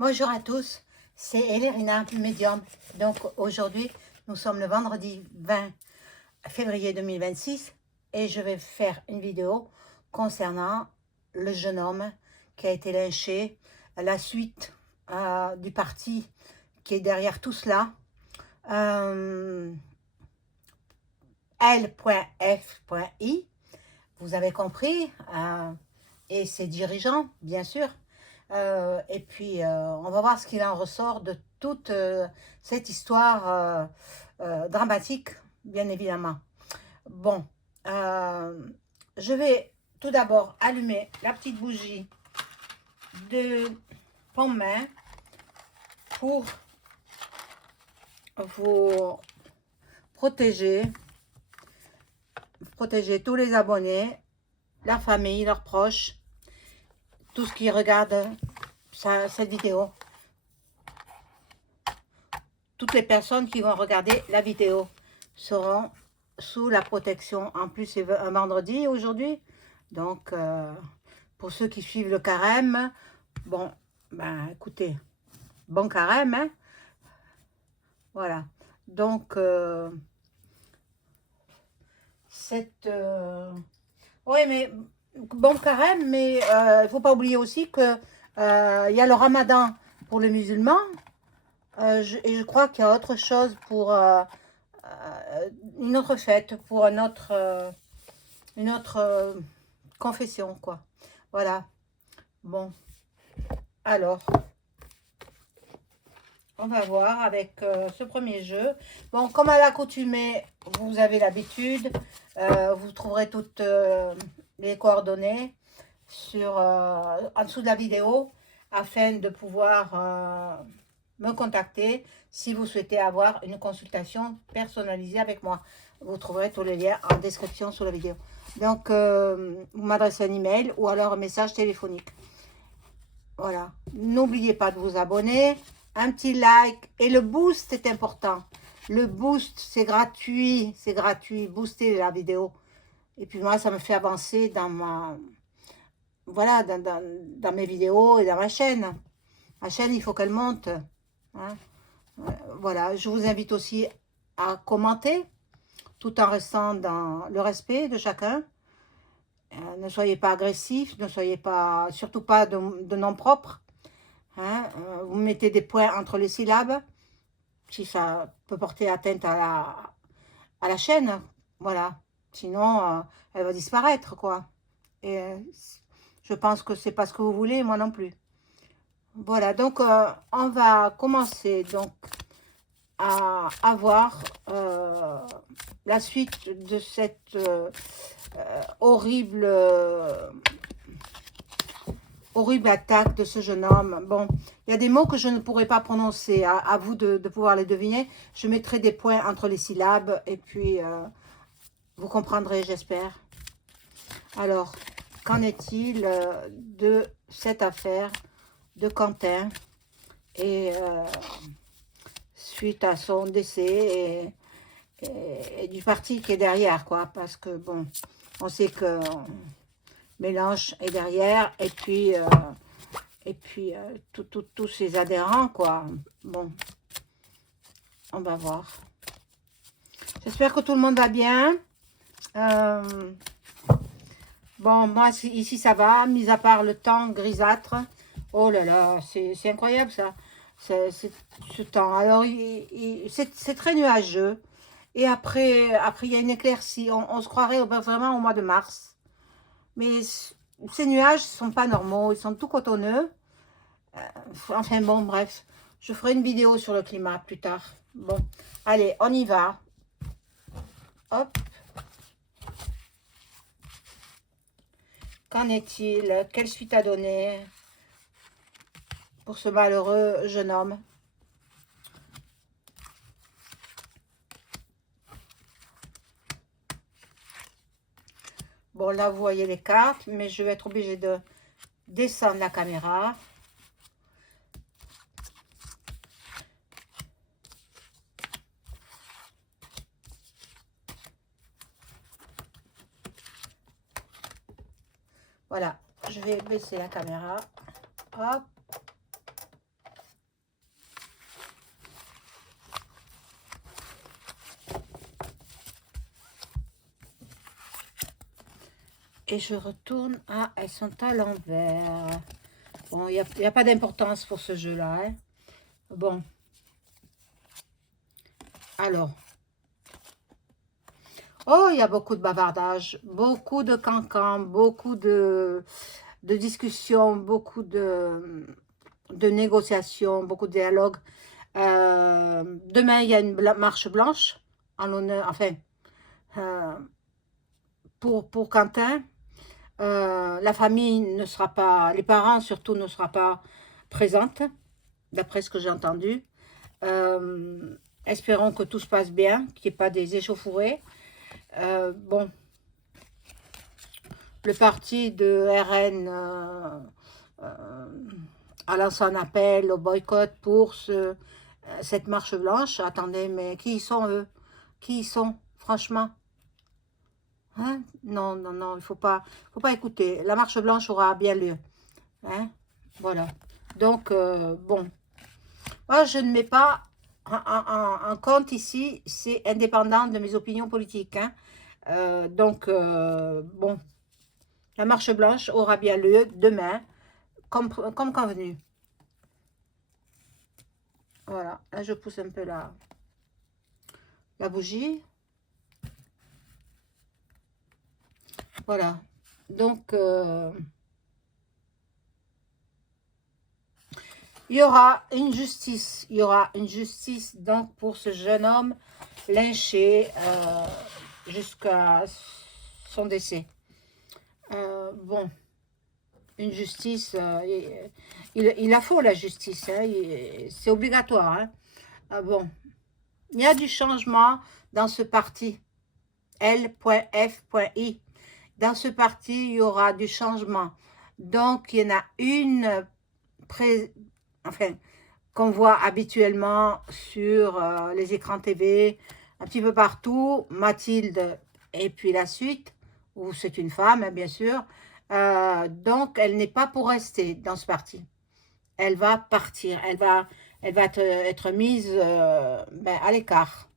Bonjour à tous, c'est Elérina, médium. Donc aujourd'hui, nous sommes le vendredi 20 février 2026 et je vais faire une vidéo concernant le jeune homme qui a été lynché, la suite du parti qui est derrière tout cela, L.F.I, vous avez compris, et ses dirigeants, bien sûr. Et puis, on va voir ce qu'il en ressort de toute cette histoire dramatique, bien évidemment. Bon, je vais tout d'abord allumer la petite bougie de Pomme pour vous protéger tous les abonnés, la famille, leurs proches, tout ce qui regarde cette vidéo. Toutes les personnes qui vont regarder la vidéo seront sous la protection. En plus, c'est un vendredi aujourd'hui. Donc, pour ceux qui suivent le carême, bon, ben écoutez, bon carême, hein. Voilà. Donc, oui, mais bon carême, mais il ne faut pas oublier aussi que il y a le ramadan pour les musulmans. Et je crois qu'il y a autre chose pour une autre fête, pour une autre confession, quoi. Voilà. Bon, alors, on va voir avec ce premier jeu. Bon, comme à l'accoutumée, vous avez l'habitude, vous trouverez toutes les coordonnées en dessous de la vidéo afin de pouvoir me contacter si vous souhaitez avoir une consultation personnalisée avec moi. Vous trouverez tous les liens en description sous la vidéo. Donc, vous m'adressez un email ou alors un message téléphonique. Voilà. N'oubliez pas de vous abonner, un petit like et le boost est important. Le boost, c'est gratuit, c'est gratuit. Boostez la vidéo. Et puis moi, ça me fait avancer dans voilà, dans mes vidéos et dans ma chaîne. Ma chaîne, il faut qu'elle monte. Hein. Voilà, je vous invite aussi à commenter tout en restant dans le respect de chacun. Ne soyez pas agressif, ne soyez pas, surtout pas de nom propre. Hein. Vous mettez des points entre les syllabes, si ça peut porter atteinte à la chaîne. Voilà, sinon elle va disparaître, quoi. Et je pense que c'est pas ce que vous voulez, moi non plus. Voilà, donc on va commencer donc à avoir la suite de cette horrible attaque de ce jeune homme. Bon, il y a des mots que je ne pourrais pas prononcer, à vous de pouvoir les deviner. Je mettrai des points entre les syllabes et puis vous comprendrez, j'espère. Alors, qu'en est-il de cette affaire de Quentin et suite à son décès et du parti qui est derrière, quoi, parce que bon, on sait que Mélenchon est derrière et puis tous ses adhérents, quoi. Bon, on va voir. J'espère que tout le monde va bien. Bon, moi ici ça va, mis à part le temps grisâtre. Oh là là, c'est incroyable ça. Ce temps. Alors, c'est très nuageux. Et après, il y a une éclaircie. On se croirait vraiment au mois de mars. Mais ces nuages ne sont pas normaux. Ils sont tout cotonneux. Enfin bon, bref. Je ferai une vidéo sur le climat plus tard. Bon, allez, on y va. Hop. Qu'en est-il? Quelle suite à donner pour ce malheureux jeune homme? Bon, là, vous voyez les cartes, mais je vais être obligée de descendre la caméra. Voilà, je vais baisser la caméra. Hop. Et je retourne. Ah, elles sont à l'envers. Bon, il n'y a pas d'importance pour ce jeu-là. Hein. Bon. Alors. Oh, il y a beaucoup de bavardage, beaucoup de cancans, beaucoup de discussions, beaucoup de négociations, beaucoup de dialogues. Demain, il y a une marche blanche en l'honneur, enfin, euh, pour Quentin. La famille ne sera pas, les parents surtout ne sera pas présente, d'après ce que j'ai entendu. Espérons que tout se passe bien, qu'il n'y ait pas des échauffourées. Bon, le parti de RN a lancé un appel au boycott pour cette marche blanche. Attendez, mais qui y sont eux? Qui y sont, franchement? Hein? Non, non, non, il faut pas écouter. La marche blanche aura bien lieu. Hein? Voilà. Donc, bon. Moi, je ne mets pas en compte ici, c'est indépendant de mes opinions politiques. Hein? Donc, bon. La marche blanche aura bien lieu demain, comme convenu. Voilà. Là, je pousse un peu la bougie. Voilà. Donc, il y aura une justice. Il y aura une justice donc pour ce jeune homme lynché jusqu'à son décès. Bon, une justice, il la faut la justice, hein, c'est obligatoire. Hein. Ah bon, il y a du changement dans ce parti, L.F.I. Dans ce parti, il y aura du changement. Donc, il y en a une, enfin, qu'on voit habituellement sur les écrans TV, un petit peu partout, Mathilde et puis la suite, où c'est une femme, hein, bien sûr. Donc, elle n'est pas pour rester dans ce parti. Elle va partir, elle va être mise à l'écart.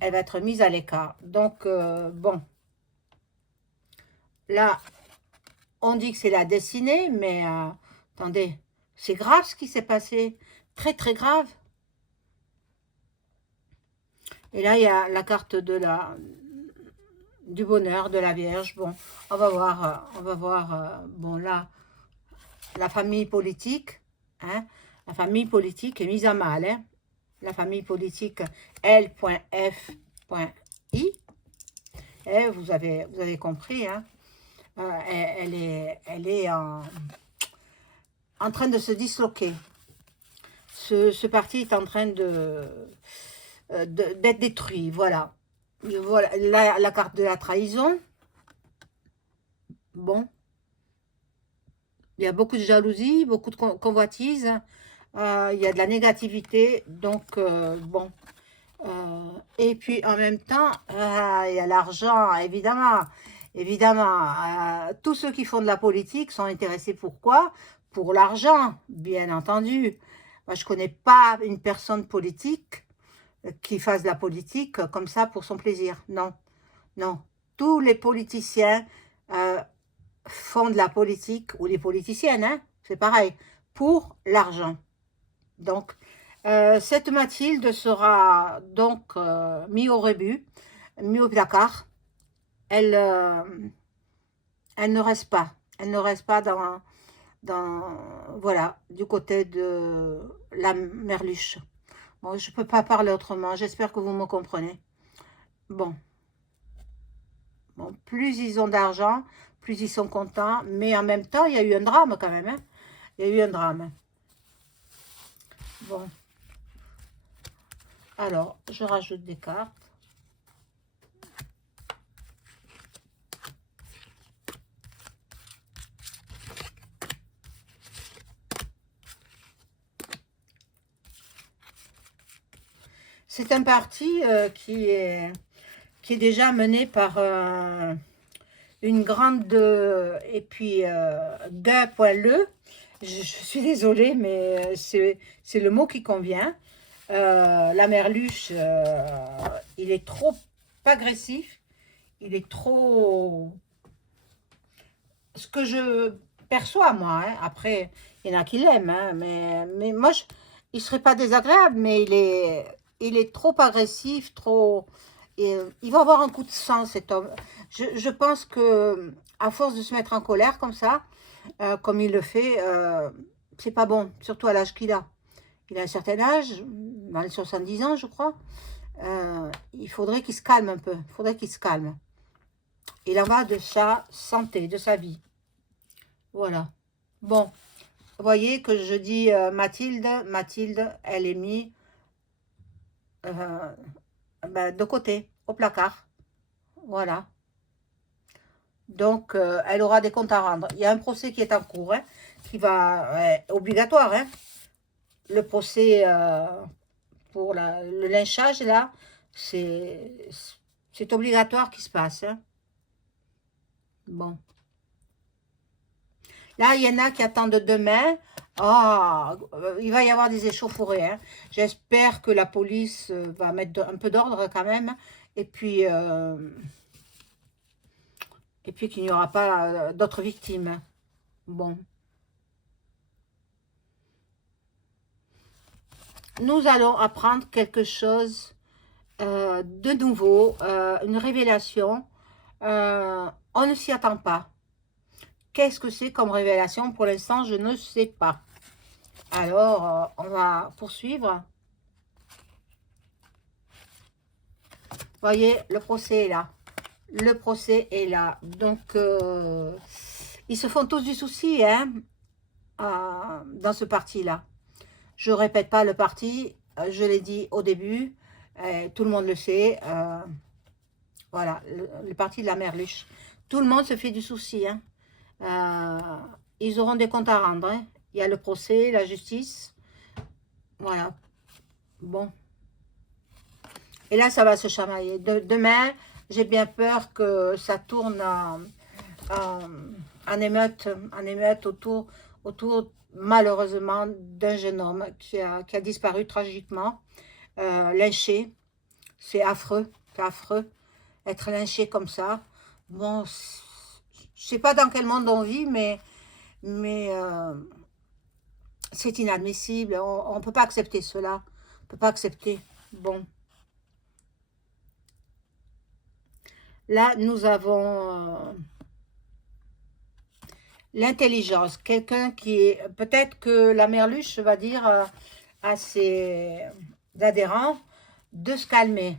Elle va être mise à l'écart. Donc, bon. Là, on dit que c'est la destinée, mais attendez, c'est grave ce qui s'est passé. Très, très grave. Et là, il y a la carte du bonheur, de la Vierge. Bon, on va voir, bon, là, la famille politique, hein, la famille politique est mise à mal, hein. La famille politique L.F.I. Et vous avez compris, hein, elle est en train de se disloquer. Ce parti est en train d'être détruit, voilà. Voilà la carte de la trahison. Bon. Il y a beaucoup de jalousie, beaucoup de convoitise. Il y a de la négativité. Donc, bon. Et puis, en même temps, il y a l'argent, évidemment. Évidemment, tous ceux qui font de la politique sont intéressés pourquoi? Pour l'argent, bien entendu. Moi, je ne connais pas une personne politique qui fasse de la politique comme ça pour son plaisir. Non, non. Tous les politiciens font de la politique, ou les politiciennes, hein, c'est pareil, pour l'argent. Donc, cette Mathilde sera donc mise au rebut, mise au placard. Elle ne reste pas. Elle ne reste pas voilà, du côté de la Merluche. Bon, je ne peux pas parler autrement. J'espère que vous me comprenez. Bon. Bon, plus ils ont d'argent, plus ils sont contents. Mais en même temps, il y a eu un drame quand même. Hein. Il y a eu un drame. Bon. Alors, je rajoute des cartes. C'est un parti qui est déjà mené par une grande et puis gars poileux. Je suis désolée, mais c'est le mot qui convient. La Merluche, il est trop agressif, il est trop ce que je perçois, moi. Hein. Après, il y en a qui l'aiment, hein, mais moi, il ne serait pas désagréable, mais il est trop agressif, trop... Et, il va avoir un coup de sang, cet homme. Je pense que, à force de se mettre en colère comme ça, comme il le fait, c'est pas bon, surtout à l'âge qu'il a. Il a un certain âge, dans les 70 ans, je crois. Il faudrait qu'il se calme un peu. Il faudrait qu'il se calme. Il en va de sa santé, de sa vie. Voilà. Bon, vous voyez que je dis Mathilde. Mathilde, elle est mise ben, de côté, au placard. Voilà. Donc, elle aura des comptes à rendre. Il y a un procès qui est en cours, hein, qui va... obligatoire, hein. Le procès pour le lynchage, là, c'est obligatoire qu'il se passe. Hein. Bon. Là, il y en a qui attendent demain. Ah, il va y avoir des échauffourées. Hein. J'espère que la police va mettre un peu d'ordre quand même. Et puis qu'il n'y aura pas d'autres victimes. Bon. Nous allons apprendre quelque chose de nouveau, une révélation. On ne s'y attend pas. Qu'est-ce que c'est comme révélation? Pour l'instant, je ne sais pas. Alors, on va poursuivre. Voyez, le procès est là. Le procès est là. Donc, ils se font tous du souci, hein, dans ce parti-là. Je ne répète pas le parti, je l'ai dit au début, tout le monde le sait. Voilà, le parti de la Merluche. Tout le monde se fait du souci. Hein. Ils auront des comptes à rendre. Hein. Il y a le procès, la justice. Voilà. Bon. Et là, ça va se chamailler. Demain, j'ai bien peur que ça tourne en émeute autour malheureusement, d'un jeune homme qui a disparu tragiquement, lynché. C'est affreux, être lynché comme ça. Bon, je sais pas dans quel monde on vit, mais c'est inadmissible. On ne peut pas accepter cela. On ne peut pas accepter. Bon. Là, nous avons l'intelligence. Quelqu'un qui est... Peut-être que la Merluche va dire à ses adhérents de se calmer.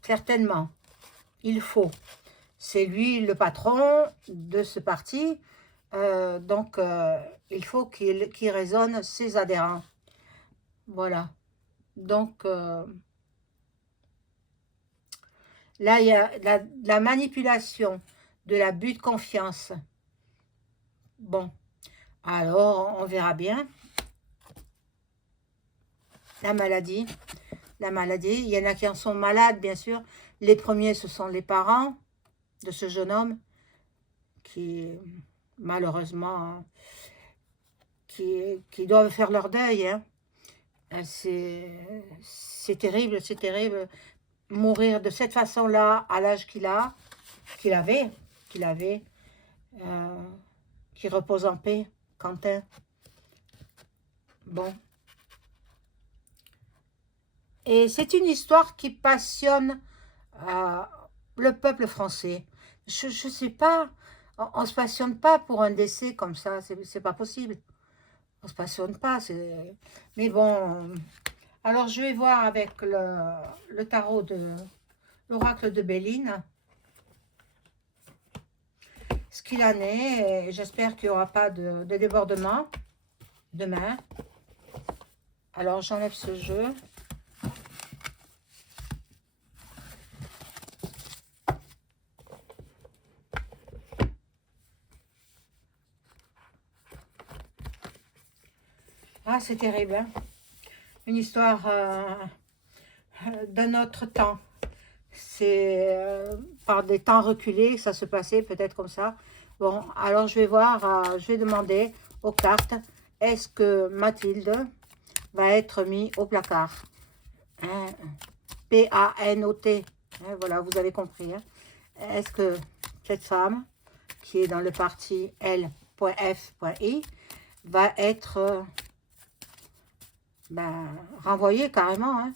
Certainement. Il faut. C'est lui le patron de ce parti. Donc, il faut qu'il raisonne ses adhérents. Voilà. Donc, là, il y a la manipulation, de l'abus de confiance. Bon, alors, on verra bien. La maladie. Il y en a qui en sont malades, bien sûr. Les premiers, ce sont les parents de ce jeune homme qui, malheureusement, qui doivent faire leur deuil. Hein. C'est terrible, c'est terrible. Mourir de cette façon-là, à l'âge qu'il avait, qui repose en paix, Quentin. Bon. Et c'est une histoire qui passionne le peuple français. Je ne sais pas, on ne se passionne pas pour un décès comme ça, c'est pas possible. On ne se passionne pas, mais bon. Alors, je vais voir avec le tarot de l'oracle de Béline ce qu'il en est. Et j'espère qu'il n'y aura pas de débordement demain. Alors, j'enlève ce jeu. Ah, c'est terrible, hein? Une histoire d'un autre temps. C'est par des temps reculés que ça se passait, peut-être comme ça. Bon, alors je vais voir, je vais demander aux cartes, est-ce que Mathilde va être mise au placard? Hein? P-A-N-O-T. Hein, voilà, vous avez compris. Hein? Est-ce que cette femme qui est dans le parti L.F.I, va être renvoyé carrément. Hein.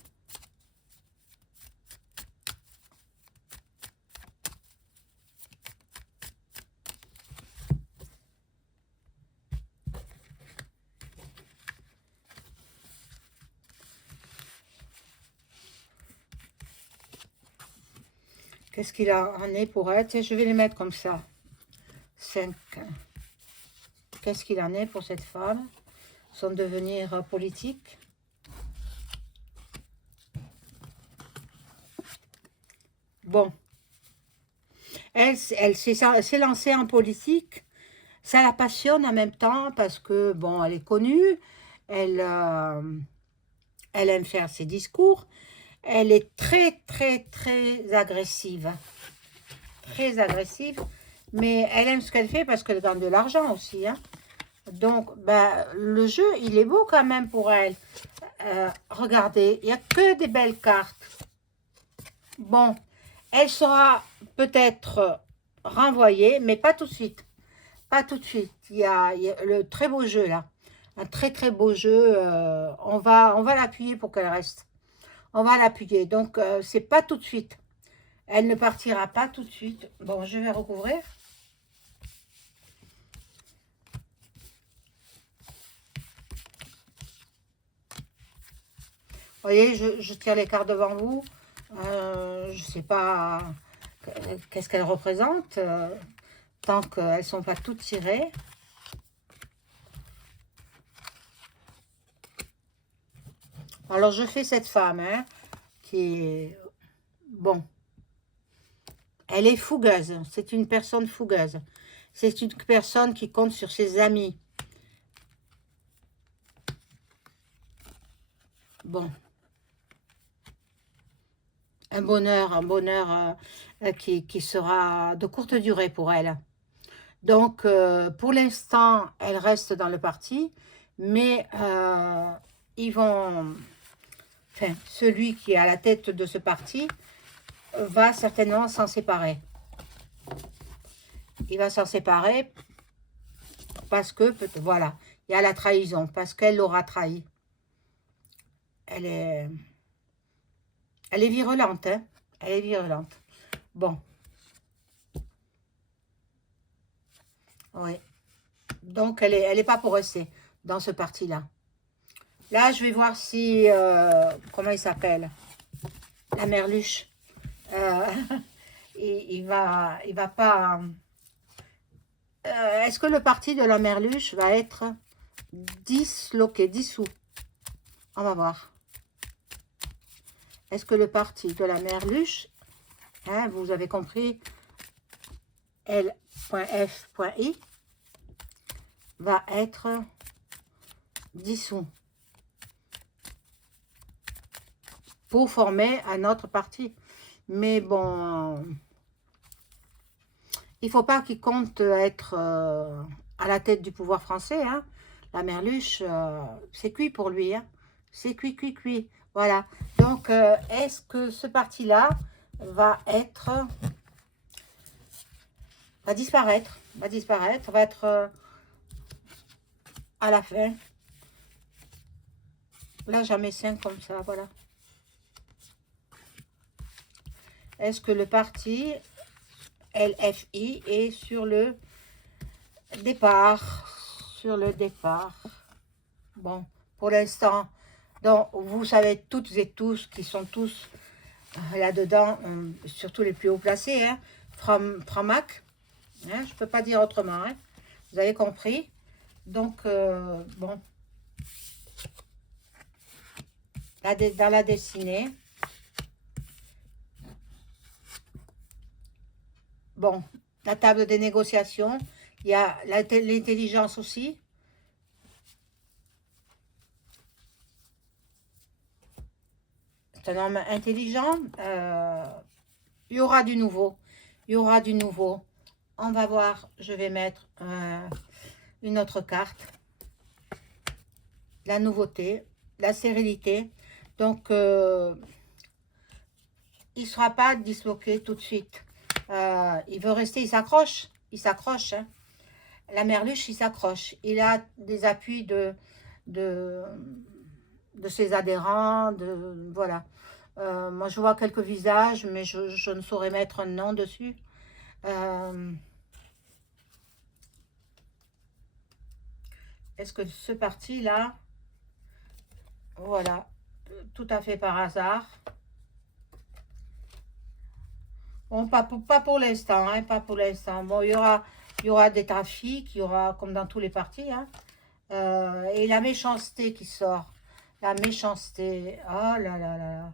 Qu'est-ce qu'il en est pour elle? Tiens, je vais les mettre comme ça. 5. Qu'est-ce qu'il en est pour cette femme? Son devenir politique. Bon. Elle s'est lancée en politique. Ça la passionne en même temps parce que, bon, elle est connue. Elle aime faire ses discours. Elle est très, très, très agressive. Très agressive. Mais elle aime ce qu'elle fait parce qu'elle gagne de l'argent aussi. Hein. Donc, le jeu, il est beau quand même pour elle. Regardez, il n'y a que des belles cartes. Bon, elle sera peut-être renvoyée, mais pas tout de suite. Pas tout de suite. Il y a le très beau jeu là. Un très, très beau jeu. On va l'appuyer pour qu'elle reste. On va l'appuyer. Donc, c'est pas tout de suite. Elle ne partira pas tout de suite. Bon, je vais recouvrir. Vous voyez, je tire les cartes devant vous. Je ne sais pas qu'est-ce qu'elles représentent. Tant qu'elles ne sont pas toutes tirées. Alors, je fais cette femme, hein, qui est... Bon. Elle est fougueuse. C'est une personne fougueuse. C'est une personne qui compte sur ses amis. Bon. Un bonheur qui sera de courte durée pour elle. Donc, pour l'instant, elle reste dans le parti, mais ils vont... Enfin, celui qui est à la tête de ce parti va certainement s'en séparer. Il va s'en séparer parce que, voilà, il y a la trahison, parce qu'elle l'aura trahi. Elle est virulente, hein. Elle est virulente. Bon. Oui. Donc, elle est pas pour rester dans ce parti-là. Là, je vais voir si... comment il s'appelle? La merluche. Il va pas... Est-ce que le parti de la merluche va être disloqué, dissous? On va voir. Est-ce que le parti de la merluche, hein, vous avez compris, L.F.I, va être dissous pour former un autre parti? Mais bon, il ne faut pas qu'il compte être à la tête du pouvoir français. Hein. La merluche, c'est cuit pour lui. Hein. C'est cuit, cuit, cuit. Voilà. Donc, est-ce que ce parti-là va disparaître, va être à la fin. Là, j'en mets 5 comme ça, voilà. Est-ce que le parti LFI est sur le départ? Sur le départ. Bon, pour l'instant, donc vous savez toutes et tous qui sont tous là-dedans, surtout les plus haut placés, hein, Framac, hein, je ne peux pas dire autrement, hein, vous avez compris. Donc, bon, dans la dessinée, bon, la table des négociations, il y a l'intelligence aussi. C'est un homme intelligent. Il y aura du nouveau. Il y aura du nouveau. On va voir. Je vais mettre une autre carte. La nouveauté. La sérénité. Donc, il ne sera pas disloqué tout de suite. Il veut rester, il s'accroche. il s'accroche. Hein. La merluche, il s'accroche. Il a des appuis de, de ses adhérents. Voilà. Moi, je vois quelques visages, mais je ne saurais mettre un nom dessus. Est-ce que ce parti-là, voilà, tout à fait par hasard. Bon, pas pour l'instant, hein, pas pour l'instant. Bon, il y aura des trafics, il y aura comme dans tous les partis, hein. Et la méchanceté qui sort. La méchanceté. Oh là là là là.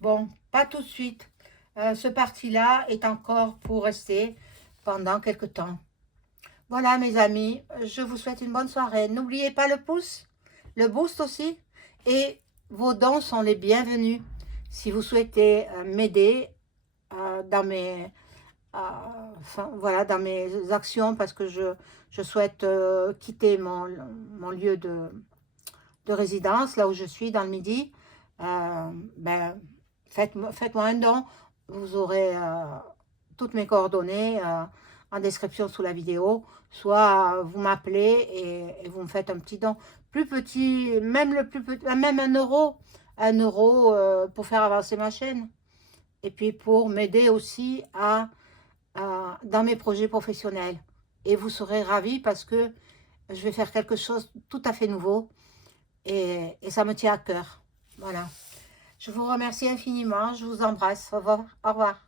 Bon, pas tout de suite. Ce parti-là est encore pour rester pendant quelque temps. Voilà, mes amis, je vous souhaite une bonne soirée. N'oubliez pas le pouce, le boost aussi. Et vos dons sont les bienvenus. Si vous souhaitez m'aider dans mes... enfin, voilà, dans mes actions, parce que je souhaite quitter mon lieu de résidence, là où je suis, dans le Midi, ben, faites-moi un don. Vous aurez toutes mes coordonnées en description sous la vidéo. Soit vous m'appelez et vous me faites un petit don. Plus petit, même le plus petit, même 1 euro. 1 euro pour faire avancer ma chaîne. Et puis pour m'aider aussi dans mes projets professionnels. Et vous serez ravis parce que je vais faire quelque chose de tout à fait nouveau. Et ça me tient à cœur. Voilà. Je vous remercie infiniment. Je vous embrasse. Au revoir. Au revoir.